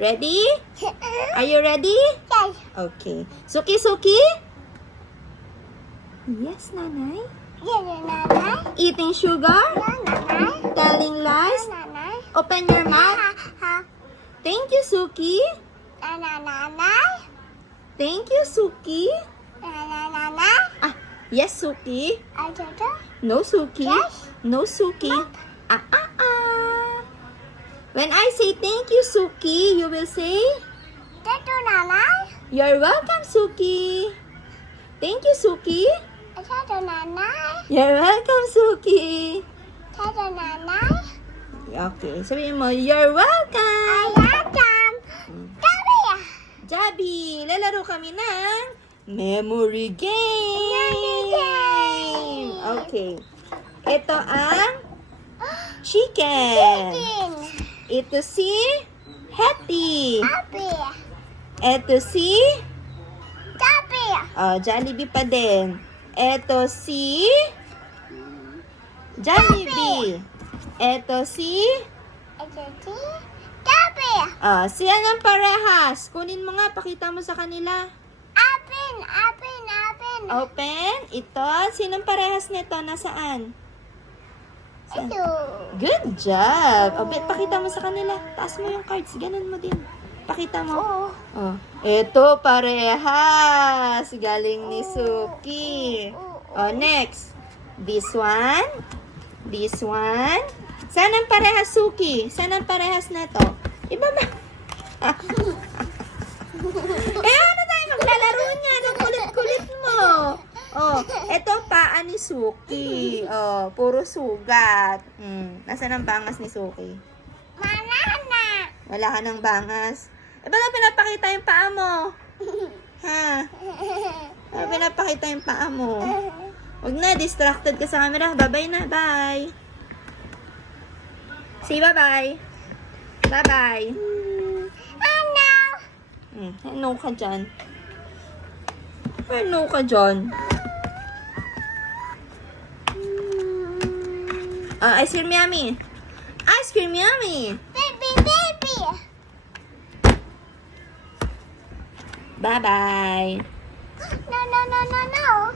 Ready? Are you ready? Yes. Okay. Suki, Suki? Yes, Nanay. Yes, Nanay. Eating sugar? Nanay. Telling lies? Nanay. Open your mouth. Ha. Thank you, Suki. Nanay. Thank you, Suki. Nanay. Ah, yes, Suki. Ajojo. No, Suki. Yes. No, Suki. When I say thank you, Suki, you will say, Tetu Nanay. you're welcome, Suki. Thank you, Suki. Tetu Nanay. You're welcome, Suki. Tetu Nanay. Okay, sabihin mo, you're welcome. Welcome. Kami. Jabi, lalaro kami ng memory game. Okay. Ito ang chicken. King. Ito si Happy. Happy. Ito si Happy. Jollibee pa din. Ito si Jollibee. Ito si Happy. siya ng parehas. Kunin mo nga, pakita mo sa kanila. Open. Open. Ito. Sinong parehas nito? Nasaan? Saan? Ito. Good job. Pakita mo sa kanila. Taas mo yung cards. Ganun mo din. Pakita mo. Oh. Ito, parehas. Galing ni Suki. Next. This one. This one. Saan ang parehas, Suki? Saan ang parehas na to? Iba ba? Ano tayo maglalaro niya? Ang kulit-kulit mo. Ito paa ni Suki. Puro sugat. Nasaan ang bangas ni Suki? Manana. Wala ka ng bangas. Bakit pinapakita yung paa mo? Ha? Bakit pinapakita yung paa mo? Huwag na, distracted ka sa camera. Bye-bye na, bye. Say bye-bye. Bye-bye. Ano? Ano ka dyan? Ano ka dyan? Ice cream yummy. Ice cream yummy. Baby. Bye-bye. No.